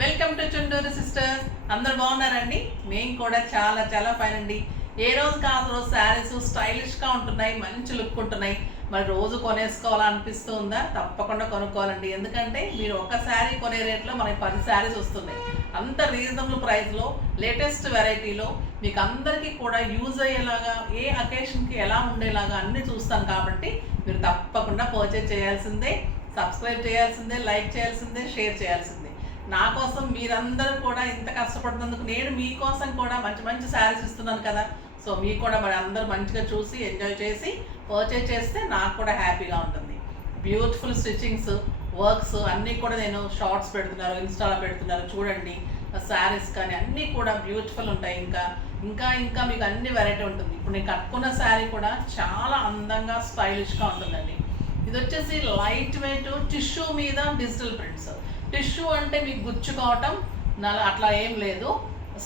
Welcome to Chunduru sisters. అందరు బాగున్నారండి? మేము కూడా చాలా చాలా ఫైన్ అండి. ఏ రోజుకి ఆ రోజు శారీస్ స్టైలిష్గా ఉంటున్నాయి, మంచి లుక్ ఉంటున్నాయి. మరి రోజు కొనేసుకోవాలనిపిస్తూ ఉందా? తప్పకుండా కొనుక్కోవాలండి. ఎందుకంటే మీరు ఒక శారీ కొనే రేట్లో మనకి 10 శారీస్ వస్తున్నాయి. అంత రీజనబుల్ ప్రైస్లో లేటెస్ట్ వెరైటీలో మీకు అందరికీ కూడా యూజ్ అయ్యేలాగా, ఏ అకేషన్కి ఎలా ఉండేలాగా అన్నీ చూస్తాను కాబట్టి మీరు తప్పకుండా పర్చేజ్ చేయాల్సిందే, సబ్స్క్రైబ్ చేయాల్సిందే, లైక్ చేయాల్సిందే, షేర్ చేయాల్సిందే. నా కోసం మీరందరూ కూడా ఇంత కష్టపడుతున్నందుకు నేను మీకోసం కూడా మంచి మంచి శారీస్ ఇస్తున్నాను కదా. సో మీకు కూడా మరి అందరూ మంచిగా చూసి ఎంజాయ్ చేసి పర్చేజ్ చేస్తే నాకు కూడా హ్యాపీగా ఉంటుంది. బ్యూటిఫుల్ స్టిచ్చింగ్స్, వర్క్స్ అన్నీ కూడా నేను షార్ట్స్ పెడుతున్నారు, ఇన్స్టాలో పెడుతున్నారు. చూడండి శారీస్ కానీ అన్నీ కూడా బ్యూటిఫుల్ ఉంటాయి. ఇంకా ఇంకా ఇంకా మీకు అన్ని వెరైటీ ఉంటుంది. ఇప్పుడు నేను కట్టుకున్న శారీ కూడా చాలా అందంగా స్టైలిష్గా ఉంటుందండి. ఇది వచ్చేసి లైట్ వెయిట్ టిష్యూ మీద డిజిటల్ ప్రింట్స్. టిష్యూ అంటే మీకు గుచ్చుకోవటం అట్లా ఏం లేదు,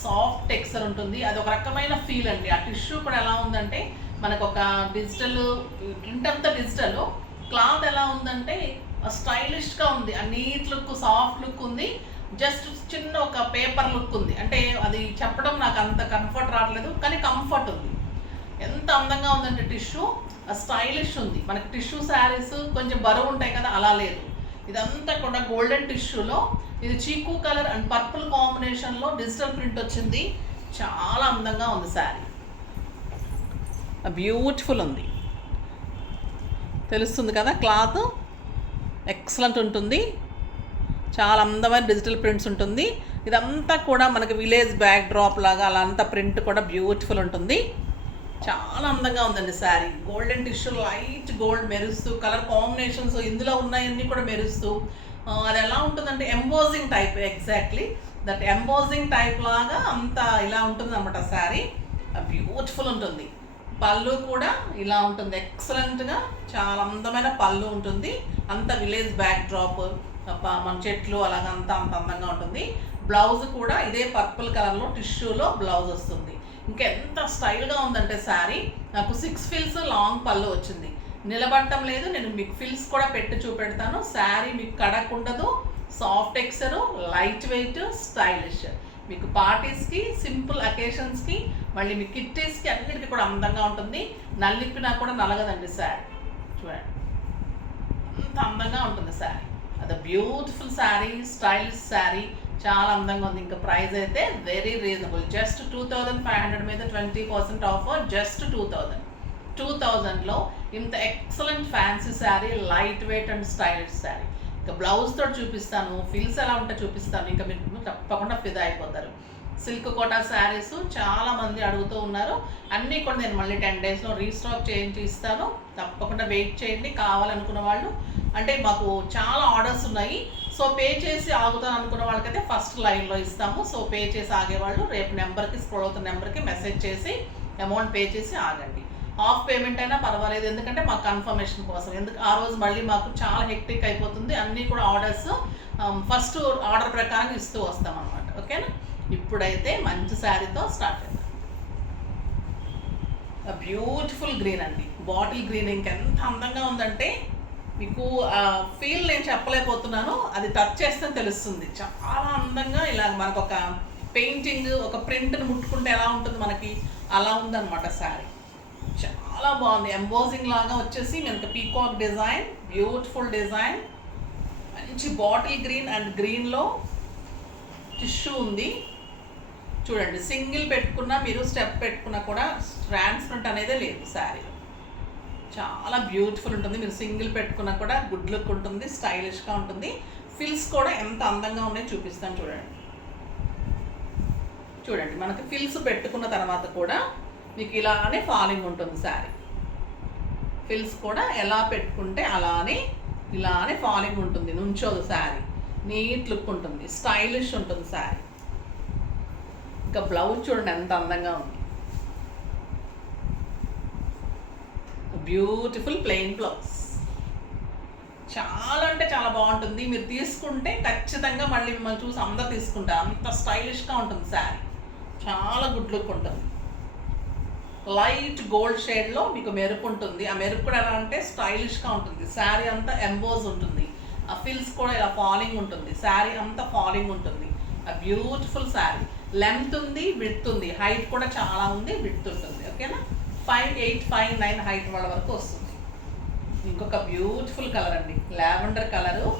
సాఫ్ట్ టెక్స్చర్ ఉంటుంది. అది ఒక రకమైన ఫీల్ అండి. ఆ టిష్యూ కూడా ఎలా ఉందంటే మనకు ఒక డిజిటల్ ప్రింట్ అంతా డిజిటల్, క్లాత్ ఎలా ఉందంటే స్టైలిష్గా ఉంది. ఆ నీట్ లుక్, సాఫ్ట్ లుక్ ఉంది. జస్ట్ చిన్న ఒక పేపర్ లుక్ ఉంది. అంటే అది చెప్పడం నాకు అంత కంఫర్ట్ రావట్లేదు, కానీ కంఫర్ట్ ఉంది. ఎంత అందంగా ఉందంటే టిష్యూ స్టైలిష్ ఉంది. మనకి టిష్యూ శారీస్ కొంచెం బరువు ఉంటాయి కదా, అలా లేదు. ఇదంతా కూడా గోల్డెన్ టిష్యూలో, ఇది చీకు కలర్ అండ్ పర్పుల్ కాంబినేషన్లో డిజిటల్ ప్రింట్ వచ్చింది. చాలా అందంగా ఉంది శారీ, బ్యూటిఫుల్ ఉంది. తెలుస్తుంది కదా, క్లాత్ ఎక్సలెంట్ ఉంటుంది. చాలా అందమైన డిజిటల్ ప్రింట్స్ ఉంటుంది. ఇదంతా కూడా మనకి విలేజ్ బ్యాక్ డ్రాప్ లాగా అలా అంతా ప్రింట్ కూడా బ్యూటిఫుల్ ఉంటుంది. చాలా అందంగా ఉందండి sari. Golden tissue, light gold మెరుస్తూ, కలర్ కాంబినేషన్స్ ఇందులో ఉన్నాయన్నీ కూడా మెరుస్తూ, అది ఎలా ఉంటుందంటే embossing type, exactly that embossing type లాగా అంతా ఇలా ఉంటుంది అన్నమాట శారీ. బ్యూటిఫుల్ ఉంటుంది. పళ్ళు కూడా ఇలా ఉంటుంది, ఎక్సలెంట్గా చాలా అందమైన పళ్ళు ఉంటుంది. అంత విలేజ్ బ్యాక్ డ్రాప్, మన చెట్లు అలాగంతా అంత అందంగా ఉంటుంది. బ్లౌజ్ కూడా ఇదే పర్పుల్ కలర్లో టిష్యూలో బ్లౌజ్ వస్తుంది. ఇంకా ఎంత స్టైల్గా ఉందంటే శారీ. నాకు 6 ఫిల్స్ లాంగ్ పళ్ళు వచ్చింది, నిలబడటం లేదు. నేను మీకు ఫిల్స్ కూడా పెట్టి చూపెడతాను. శారీ మీకు కడకుండదు, soft texture, light weight, stylish. మీకు పార్టీస్కి, సింపుల్ అకేషన్స్కి, మళ్ళీ మీ కిట్టీస్కి అన్నిటికీ కూడా అందంగా ఉంటుంది. నల్లిప్పినా కూడా నలగదండి శారీ. చూడండి అంత అందంగా ఉంటుంది శారీ. అది బ్యూటిఫుల్ శారీ, స్టైలిష్ శారీ, చాలా అందంగా ఉంది. ఇంకా ప్రైస్ అయితే వెరీ రీజనబుల్, జస్ట్ 2500 మీద 20% ఆఫర్, జస్ట్ 2000లో ఇంత excellent fancy sari, light weight and stylish sari. ఇంకా బ్లౌజ్ తోటి చూపిస్తాను, ఫిల్స్ ఎలా ఉంటే చూపిస్తాను. ఇంకా మీరు తప్పకుండా ఫిదా అయిపోతారు. సిల్క్ కోటా శారీస్ చాలామంది అడుగుతూ ఉన్నారు. అన్నీ కూడా నేను మళ్ళీ 10 డేస్లో రీస్టాక్ చేయించి ఇస్తాను. తప్పకుండా వెయిట్ చేయండి కావాలనుకున్న వాళ్ళు. అంటే మాకు చాలా ఆర్డర్స్ ఉన్నాయి. సో పే చేసి ఆగుతాను అనుకున్న వాళ్ళకైతే ఫస్ట్ లైన్లో ఇస్తాము. సో పే చేసి ఆగేవాళ్ళు రేపు నెంబర్కి, స్క్రోల్ అవుతున్న నెంబర్కి మెసేజ్ చేసి అమౌంట్ పే చేసి ఆగండి. హాఫ్ పేమెంట్ అయినా పర్వాలేదు, ఎందుకంటే మాకు కన్ఫర్మేషన్ కోసం. ఎందుకు ఆ రోజు మళ్ళీ మాకు చాలా హెక్టిక్ అయిపోతుంది. అన్నీ కూడా ఆర్డర్స్ ఫస్ట్ ఆర్డర్ ప్రకారం ఇస్తూ వస్తాం అనమాట. ఓకేనా? ఇప్పుడైతే మంచి శారీతో స్టార్ట్ చేద్దాం. బ్యూటిఫుల్ గ్రీన్ అండి, బాటిల్ గ్రీన్. ఇంకెంత అందంగా ఉందంటే మీకు ఫీల్ నేను చెప్పలేకపోతున్నాను, అది టచ్ చేస్తే తెలుస్తుంది. చాలా అందంగా ఇలా మనకు ఒక పెయింటింగ్, ఒక ప్రింట్ని ముట్టుకుంటే ఎలా ఉంటుంది మనకి, అలా ఉందన్నమాట శారీ. చాలా బాగుంది. ఎంబోజింగ్ లాగా వచ్చేసి మనకి పీకాక్ డిజైన్, బ్యూటిఫుల్ డిజైన్. మంచి బాటిల్ గ్రీన్ అండ్ గ్రీన్లో టిష్యూ ఉంది. చూడండి, సింగిల్ పెట్టుకున్నా, మీరు స్టెప్ పెట్టుకున్నా కూడా ట్రాన్స్పరెంట్ అనేది లేదు శారీలో. చాలా బ్యూటిఫుల్ ఉంటుంది. మీరు సింగిల్ పెట్టుకున్నా కూడా గుడ్ లుక్ ఉంటుంది, స్టైలిష్గా ఉంటుంది. ఫిల్స్ కూడా ఎంత అందంగా ఉన్నాయో చూపిస్తాను. చూడండి చూడండి మనకి ఫిల్స్ పెట్టుకున్న తర్వాత కూడా మీకు ఇలానే ఫాలింగ్ ఉంటుంది శారీ. ఫిల్స్ కూడా ఎలా పెట్టుకుంటే అలానే ఇలానే ఫాలింగ్ ఉంటుంది, నుంచోదు శారీ. నీట్ లుక్ ఉంటుంది, స్టైలిష్ ఉంటుంది శారీ. ఇంకా బ్లౌజ్ చూడండి ఎంత అందంగా ఉంది. బ్యూటిఫుల్ ప్లెయిన్ బ్లౌజ్, చాలా అంటే చాలా బాగుంటుంది. మీరు తీసుకుంటే ఖచ్చితంగా మళ్ళీ మిమ్మల్ని చూసి అందరూ తీసుకుంటారు, అంత స్టైలిష్గా ఉంటుంది శారీ. చాలా గుడ్ లుక్ ఉంటుంది. లైట్ గోల్డ్ షేడ్లో మీకు మెరుపు ఉంటుంది. ఆ మెరుపు కూడా ఎలా అంటే స్టైలిష్గా ఉంటుంది. శారీ అంతా ఎంబోజ్ ఉంటుంది. ఆ ఫిల్స్ కూడా ఇలా ఫాలింగ్ ఉంటుంది, శారీ అంతా ఫాలింగ్ ఉంటుంది. ఆ బ్యూటిఫుల్ శారీ. లెంత్ ఉంది, విడ్త్ ఉంది, హైట్ కూడా చాలా ఉంది, విడ్త్ ఉంటుంది. ఓకేనా, 5'8", 5'9" హైట్ వాళ్ళ వరకు వస్తుంది. ఇంకొక బ్యూటిఫుల్ కలర్ అండి, లావెండర్ కలరు.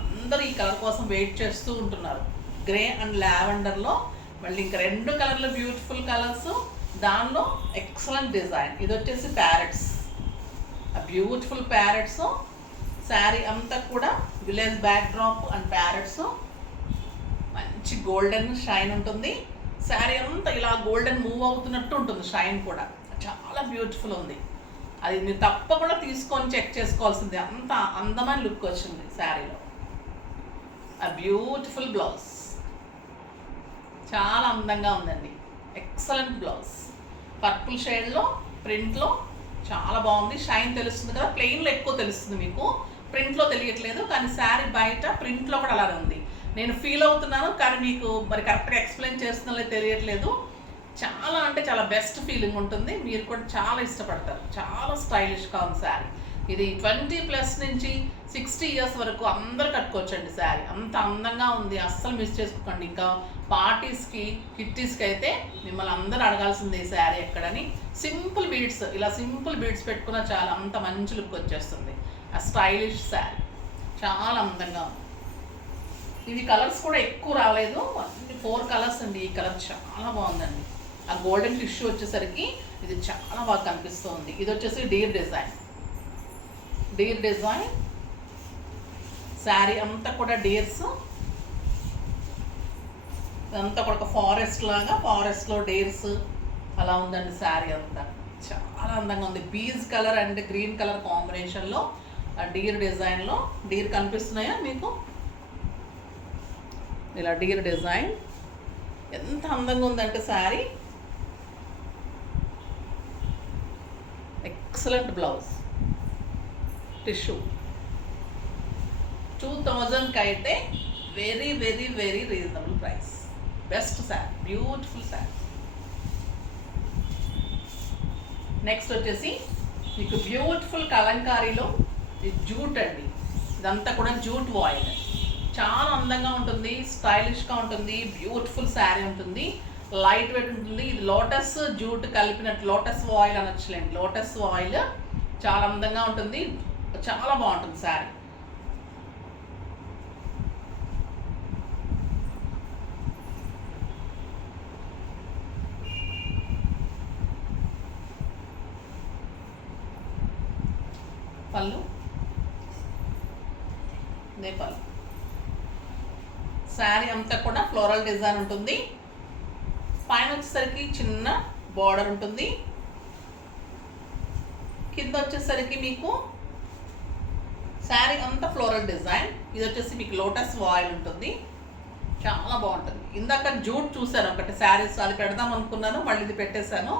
అందరూ ఈ కలర్ కోసం వెయిట్ చేస్తూ ఉంటున్నారు. గ్రే అండ్ లావెండర్లో మళ్ళీ ఇంకా 2 కలర్లు బ్యూటిఫుల్ కలర్స్, దానిలో ఎక్సలెంట్ డిజైన్. ఇది వచ్చేసి ప్యారెట్స్, ఆ బ్యూటిఫుల్ ప్యారెట్స్. శారీ అంతా కూడా village back drop and parrots. మంచి గోల్డెన్ షైన్ ఉంటుంది. శారీ అంతా ఇలా గోల్డెన్ మూవ్ అవుతున్నట్టు ఉంటుంది, షైన్ కూడా చాలా బ్యూటిఫుల్ ఉంది. అది మీరు తప్పకుండా తీసుకొని చెక్ చేసుకోవాల్సింది, అంత అందమైన లుక్ వచ్చింది శారీలో. ఆ బ్యూటిఫుల్ బ్లౌజ్ చాలా అందంగా ఉందండి, ఎక్సలెంట్ బ్లౌజ్. పర్పుల్ షేడ్లో ప్రింట్లో చాలా బాగుంది. షైన్ తెలుస్తుంది కదా, ప్లెయిన్లో ఎక్కువ తెలుస్తుంది మీకు, ప్రింట్లో తెలియట్లేదు. కానీ శారీ బయట ప్రింట్లో కూడా అలాగే ఉంది. నేను ఫీల్ అవుతున్నాను కానీ మీకు మరి కరెక్ట్గా ఎక్స్ప్లెయిన్ చేస్తున్నా తెలియట్లేదు. చాలా అంటే చాలా బెస్ట్ ఫీలింగ్ ఉంటుంది, మీరు కూడా చాలా ఇష్టపడతారు. చాలా స్టైలిష్గా ఉంది శారీ. ఇది 20+ నుంచి 60 ఇయర్స్ వరకు అందరు కట్టుకోవచ్చండి శారీ, అంత అందంగా ఉంది. అస్సలు మిస్ చేసుకోకండి. ఇంకా పార్టీస్కి, కిట్టీస్కి అయితే మిమ్మల్ని అందరూ అడగాల్సిందే ఈ శారీ ఎక్కడని. సింపుల్ బీడ్స్, ఇలా సింపుల్ బీడ్స్ పెట్టుకున్న చాలా అంత మంచి లుక్ వచ్చేస్తుంది. ఆ స్టైలిష్ శారీ చాలా అందంగా ఉంది. ఇది కలర్స్ కూడా ఎక్కువ రాలేదు, అన్ని 4 కలర్స్ అండి. ఈ కలర్ చాలా బాగుందండి. ఆ గోల్డెన్ టిష్యూ వచ్చేసరికి ఇది చాలా బాగా కనిపిస్తుంది. ఇది వచ్చేసి Deere design, Deere design sari అంతా కూడా డీర్స్. ఇదంతా కూడా ఒక ఫారెస్ట్ లాగా, ఫారెస్ట్లో డీర్స్ అలా ఉందండి. శారీ అంతా చాలా అందంగా ఉంది. Beige colour and green colour కాంబినేషన్లో ఆ డీర్ డిజైన్లో. డీర్ కనిపిస్తున్నాయా మీకు? ఇలా డీర్ డిజైన్ ఎంత అందంగా ఉందంటే శారీ. Excellent blouse, tissue. 2000కి అయితే very very very reasonable price. Best sari, beautiful sari. Next వచ్చేసి మీకు బ్యూటిఫుల్ కలంకారీలో ఈ జూట్ అండి. ఇదంతా కూడా జూట్ వాయిల్, చాలా అందంగా ఉంటుంది, స్టైలిష్గా ఉంటుంది, బ్యూటిఫుల్ శారీ ఉంటుంది, లైట్ వెయిట్ ఉంటుంది. ఇది లోటస్ జూట్ కలిపినట్టు, లోటస్ ఆయిల్ అనొచ్చులేండి, లోటస్ ఆయిల్. చాలా అందంగా ఉంటుంది, చాలా బాగుంటుంది శారీ. పళ్ళు, ఇదే పళ్ళు. శారీ అంతా కూడా ఫ్లోరల్ డిజైన్ ఉంటుంది. పైన వచ్చేసరికి చిన్న బార్డర్ ఉంటుంది. కింద వచ్చేసరికి మీకు శారీ అంతా ఫ్లోరల్ డిజైన్. ఇది వచ్చేసి మీకు లోటస్ ఆయిల్ ఉంటుంది, చాలా బాగుంటుంది. ఇందాక జూట్ చూశాను ఒకటి శారీస్, అది పెడదాం అనుకున్నాను, మళ్ళీ ఇది పెట్టేశాను.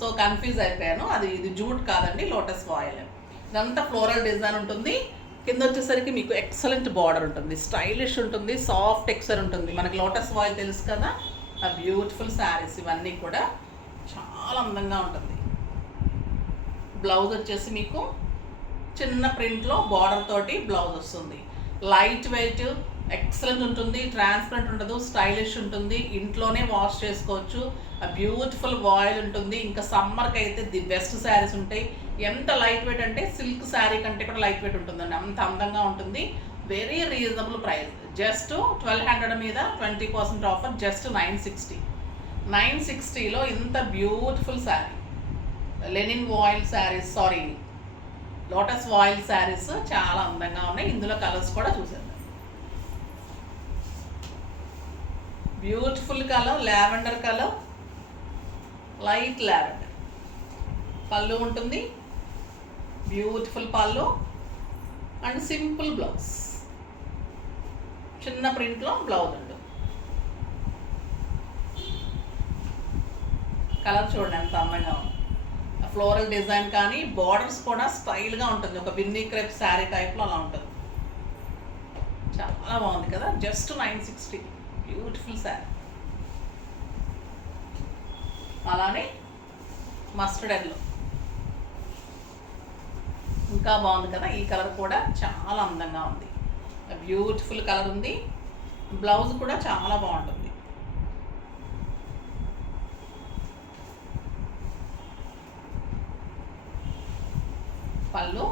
సో కన్ఫ్యూజ్ అయిపోయాను. ఇది జూట్ కాదండి, లోటస్ ఆయిల్. ఇదంతా ఫ్లోరల్ డిజైన్ ఉంటుంది. కింద వచ్చేసరికి మీకు ఎక్సలెంట్ బార్డర్ ఉంటుంది, స్టైలిష్ ఉంటుంది, సాఫ్ట్ టెక్స్చర్ ఉంటుంది. మనకి లోటస్ ఆయిల్ తెలుసు కదా. ఆ బ్యూటిఫుల్ శారీస్ ఇవన్నీ కూడా చాలా అందంగా ఉంటుంది. బ్లౌజ్ వచ్చేసి మీకు చిన్న ప్రింట్లో బార్డర్ తోటి బ్లౌజ్ వస్తుంది. లైట్ వెయిట్, ఎక్సలెంట్ ఉంటుంది, ట్రాన్స్పరెంట్ ఉండదు, స్టైలిష్ ఉంటుంది. ఇంట్లోనే వాష్ చేసుకోవచ్చు. ఆ బ్యూటిఫుల్ వాయిల్ ఉంటుంది. ఇంకా సమ్మర్కి అయితే ది బెస్ట్ శారీస్ ఉంటాయి. ఎంత లైట్ వెయిట్ అంటే సిల్క్ శారీ కంటే కూడా లైట్ వెయిట్ ఉంటుందండి, అంత అందంగా ఉంటుంది. వెరీ రీజనబుల్ ప్రైస్, జస్ట్ 1200 మీద 20% ఆఫర్, జస్ట్ 960. 960లో ఇంత beautiful sari, linen voile saris, sorry lotus voile saris చాలా అందంగా ఉన్నాయి. ఇందులో కలర్స్ కూడా చూసేద్దాం. Beautiful colour, lavender colour, light lavender. పళ్ళు ఉంటుంది, బ్యూటిఫుల్ పళ్ళు అండ్ సింపుల్ బ్లౌజ్. చిన్న ప్రింట్లో బ్లౌజ్ ఉంటుంది. కలర్ చూడండి ఎంత అందంగా ఉంది. ఫ్లోరల్ డిజైన్ కానీ బార్డర్స్ కూడా స్టైల్గా ఉంటుంది, ఒక బిన్నీ క్రేప్ శారీ టైప్లో అలా ఉంటుంది. చాలా బాగుంది కదా, జస్ట్ 960. బ్యూటిఫుల్ శారీ. అలానే మస్టర్డ్ ఎల్లో ఇంకా బాగుంది కదా. ఈ కలర్ కూడా చాలా అందంగా ఉంది, బ్యూటిఫుల్ కలర్ ఉంది. బ్లౌజ్ కూడా చాలా బాగుంటుంది. పళ్ళు.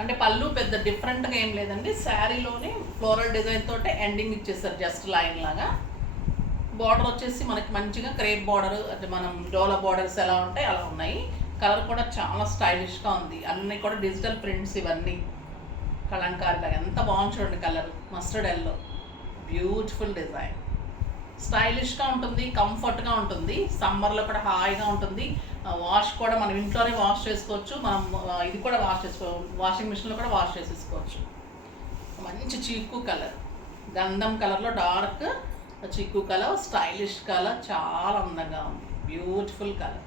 అంటే పళ్ళు పెద్ద డిఫరెంట్గా ఏం లేదండి, శారీలోనే ఫ్లోరల్ డిజైన్ తోటే ఎండింగ్ ఇచ్చేస్తారు, జస్ట్ లైన్ లాగా. బార్డర్ వచ్చేసి మనకి మంచిగా క్రేప్ బార్డర్, అంటే మనం డోలా బార్డర్స్ ఎలా ఉంటాయి అలా ఉన్నాయి. కలర్ కూడా చాలా స్టైలిష్గా ఉంది, అన్నీ కూడా డిజిటల్ ప్రింట్స్ ఇవన్నీ. కలంకారీ లాగా ఎంత బాగుంది చూడండి, colour mustard yellow, beautiful design. స్టైలిష్గా ఉంటుంది, కంఫర్ట్గా ఉంటుంది, సమ్మర్లో కూడా హాయిగా ఉంటుంది. వాష్ కూడా మనం ఇంట్లోనే వాష్ చేసుకోవచ్చు, మనం ఇది కూడా వాషింగ్ మిషన్లో కూడా వాష్ చేసేసుకోవచ్చు. మంచి చీకు కలర్, గంధం కలర్లో డార్క్ చీకు కలర్, స్టైలిష్ కలర్, చాలా అందంగా ఉంది, beautiful colour.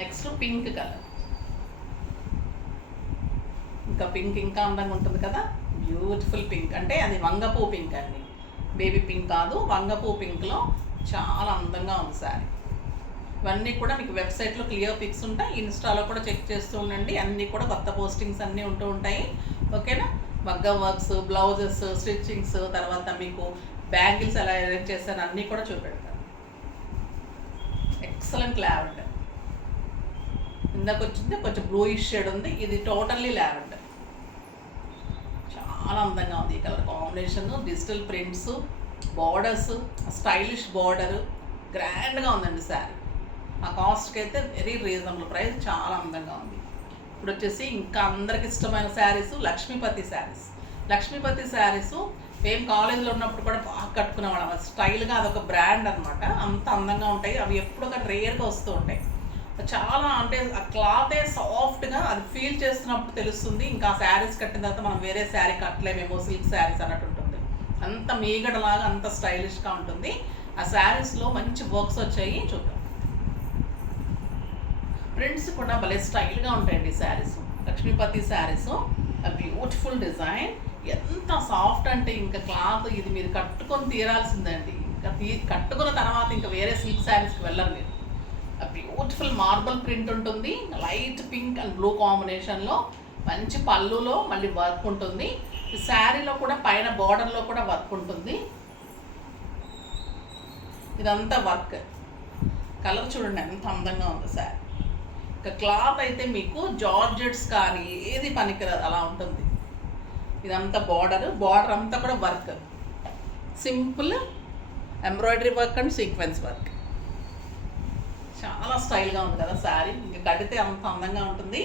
Next pink colour, ఇంకా పింక్ ఇంకా అందంగా ఉంటుంది కదా, బ్యూటిఫుల్ పింక్. అంటే అది వంగపూ పింక్ అండి, బేబీ పింక్ కాదు, వంగపూ పింక్లో చాలా అందంగా ఉంది శారీ. ఇవన్నీ కూడా మీకు వెబ్సైట్లో క్లియర్ పిక్స్ ఉంటాయి, ఇన్స్టాలో కూడా చెక్ చేస్తూ ఉండండి, అన్నీ కూడా కొత్త పోస్టింగ్స్ అన్నీ ఉంటూ ఉంటాయి. ఓకేనా? మగ్గం వర్క్స్, బ్లౌజెస్, స్టిచ్చింగ్స్, తర్వాత మీకు బ్యాంగిల్స్ ఎలా అరేంజ్ చేస్తాను అన్నీ కూడా చూపెడతాను. ఎక్సలెంట్ లావెండర్, ఇందాక వచ్చింది కొంచెం బ్లూయిష్ షేడ్ ఉంది, ఇది టోటల్లీ లావెండర్. చాలా అందంగా ఉంది ఈ colour combination, digital prints, borders, stylish border, గ్రాండ్గా ఉందండి శారీ. ఆ కాస్ట్కి అయితే వెరీ రీజనబుల్ ప్రైస్, చాలా అందంగా ఉంది. ఇప్పుడు వచ్చేసి ఇంకా అందరికి ఇష్టమైన శారీస్ లక్ష్మీపతి శారీస్. లక్ష్మీపతి శారీస్ మేము కాలేజీలో ఉన్నప్పుడు కూడా బాగా కట్టుకునేవాళ్ళం, స్టైల్గా అదొక బ్రాండ్ అనమాట, అంత అందంగా ఉంటాయి. అవి ఎప్పుడు ఒక రేర్గా వస్తూ ఉంటాయి, చాలా అంటే ఆ క్లాతే సాఫ్ట్గా అది ఫీల్ చేస్తున్నప్పుడు తెలుస్తుంది. ఇంకా ఆ శారీస్ కట్టిన తర్వాత మనం వేరే శారీ కట్టలేమేమో, సిల్క్ శారీస్ అన్నట్టు ఉంటుంది, అంత మీగడలాగా అంత స్టైలిష్గా ఉంటుంది. ఆ శారీస్లో మంచి వర్క్స్ వచ్చాయి, చూద్దాం. ప్రింట్స్ కూడా భలే స్టైల్గా ఉంటాయండి శారీస్, లక్ష్మీపతి శారీస్. బ్యూటిఫుల్ డిజైన్, ఎంత సాఫ్ట్ అంటే ఇంకా క్లాత్ ఇది మీరు కట్టుకొని తీరాల్సిందండి. ఇంకా కట్టుకున్న తర్వాత ఇంకా వేరే సిల్క్ శారీస్కి వెళ్ళరు మీరు. బ్యూటిఫుల్ మార్బల్ ప్రింట్ ఉంటుంది, లైట్ పింక్ అండ్ బ్లూ కాంబినేషన్లో, మంచి పళ్ళులో మళ్ళీ వర్క్ ఉంటుంది. ఈ శారీలో కూడా పైన బార్డర్లో కూడా వర్క్ ఉంటుంది, ఇదంతా వర్క్. కలర్ చూడండి ఎంత అందంగా ఉంది శారీ. ఇంకా క్లాత్ అయితే మీకు జార్జెట్స్ కానీ ఏది పనికిరాదు అలా ఉంటుంది. ఇదంతా బార్డర్ అంతా కూడా work, simple embroidery work and sequence work. చాలా స్టైల్గా ఉంది కదా శారీ, ఇంకా కడితే అంత అందంగా ఉంటుంది.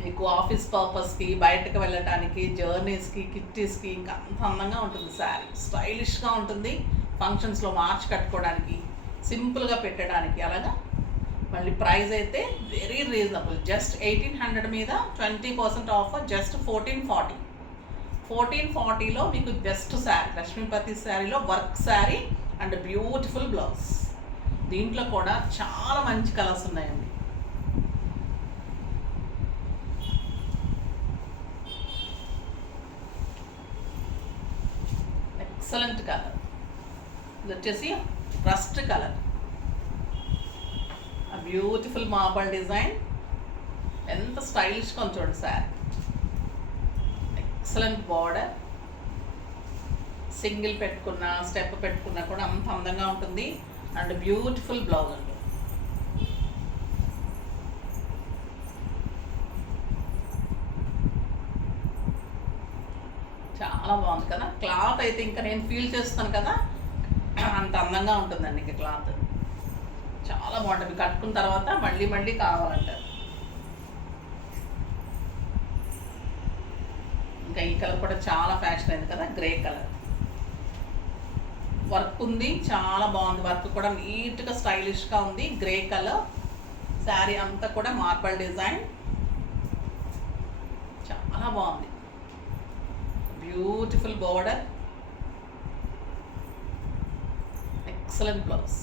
మీకు ఆఫీస్ పర్పస్కి, బయటకు వెళ్ళటానికి, జర్నీస్కి, కిట్టీస్కి ఇంకా అంత అందంగా ఉంటుంది శారీ. స్టైలిష్గా ఉంటుంది, ఫంక్షన్స్లో మార్చి కట్టుకోవడానికి, సింపుల్గా పెట్టడానికి అలాగా. మళ్ళీ ప్రైస్ అయితే వెరీ రీజనబుల్, జస్ట్ 1800 మీద 20% ఆఫర్, జస్ట్ 1440. 1440లో మీకు బెస్ట్ శారీ, లక్ష్మీపతి శారీలో work sari and beautiful blouse. దీంట్లో కూడా చాలా మంచి కలర్స్ ఉన్నాయండి. ఎక్సలెంట్ కలర్, ఇది వచ్చేసి rust colour, beautiful marble design, ఎంత స్టైలిష్గా ఉంది చూడండి శారీ. ఎక్సలెంట్ బార్డర్, సింగిల్ పెట్టుకున్నా స్టెప్ పెట్టుకున్నా కూడా అంత అందంగా ఉంటుంది. అండ్ బ్యూటిఫుల్ బ్లౌజ్ అండి, చాలా బాగుంది కదా. క్లాత్ అయితే ఇంకా నేను ఫీల్ చేస్తాను కదా, అంత అందంగా ఉంటుందండి. ఇంకా క్లాత్ చాలా బాగుంటుంది, కట్టుకున్న తర్వాత మళ్ళీ మళ్ళీ కావాలంటారు. ఇంకా ఈ కలర్ కూడా చాలా ఫ్యాషన్ అయింది కదా, గ్రే కలర్. వర్క్ ఉంది, చాలా బాగుంది, వర్క్ కూడా నీట్గా స్టైలిష్గా ఉంది. గ్రే కలర్ శారీ అంతా కూడా మార్బల్ డిజైన్, చాలా బాగుంది. బ్యూటిఫుల్ బోర్డర్, ఎక్సలెంట్ బ్లౌజ్,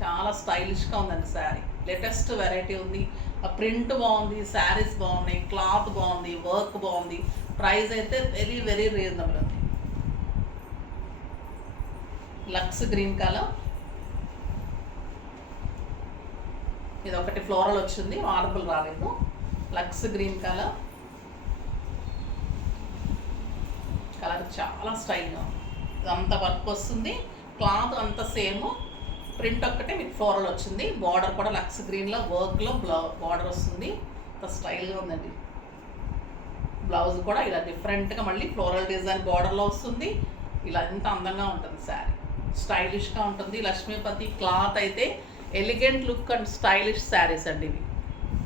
చాలా స్టైలిష్గా ఉందండి శారీ. లేటెస్ట్ వెరైటీ ఉంది, ఆ ప్రింట్ బాగుంది, శారీస్ బాగున్నాయి, క్లాత్ బాగుంది, వర్క్ బాగుంది. ప్రైస్ అయితే వెరీ వెరీ రీజనబుల్ ఉంది. లక్స్ గ్రీన్ కలర్, ఇది ఒకటి ఫ్లోరల్ వచ్చింది, మార్బుల్ రాలేదు. లక్స్ గ్రీన్ కలర్, కలర్ చాలా స్టైల్గా ఉంది. ఇదంతా వర్క్ వస్తుంది, క్లాత్ అంతా సేమ్, ప్రింట్ ఒక్కటే మీకు ఫ్లోరల్ వచ్చింది. బార్డర్ కూడా లక్స్ గ్రీన్లో వర్క్లో బార్డర్ వస్తుంది. అంత స్టైల్గా ఉందండి. బ్లౌజ్ కూడా ఇలా డిఫరెంట్గా మళ్ళీ ఫ్లోరల్ డిజైన్ బార్డర్లో వస్తుంది. ఇలా ఎంత అందంగా ఉంటుంది శారీ, స్టైలిష్గా ఉంటుంది. లక్ష్మీపతి క్లాత్ అయితే elegant look and stylish saris అండి ఇవి.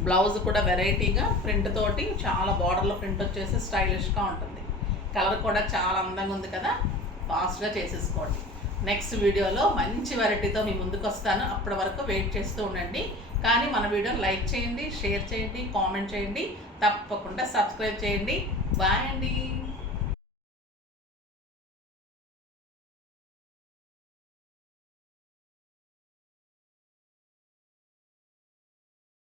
బ్లౌజ్ కూడా వెరైటీగా ప్రింట్ తోటి చాలా బార్డర్లో ప్రింట్ వచ్చేసి స్టైలిష్గా ఉంటుంది. కలర్ కూడా చాలా అందంగా ఉంది కదా, ఫాస్ట్గా చేసేసుకోండి. నెక్స్ట్ వీడియోలో మంచి వెరైటీతో మీ ముందుకు వస్తాను. అప్పటి వరకు వెయిట్ చేస్తూ ఉండండి. కానీ మన వీడియోని లైక్ చేయండి, షేర్ చేయండి, కామెంట్ చేయండి, తప్పకుండా సబ్స్క్రైబ్ చేయండి. బాయ్ అండి.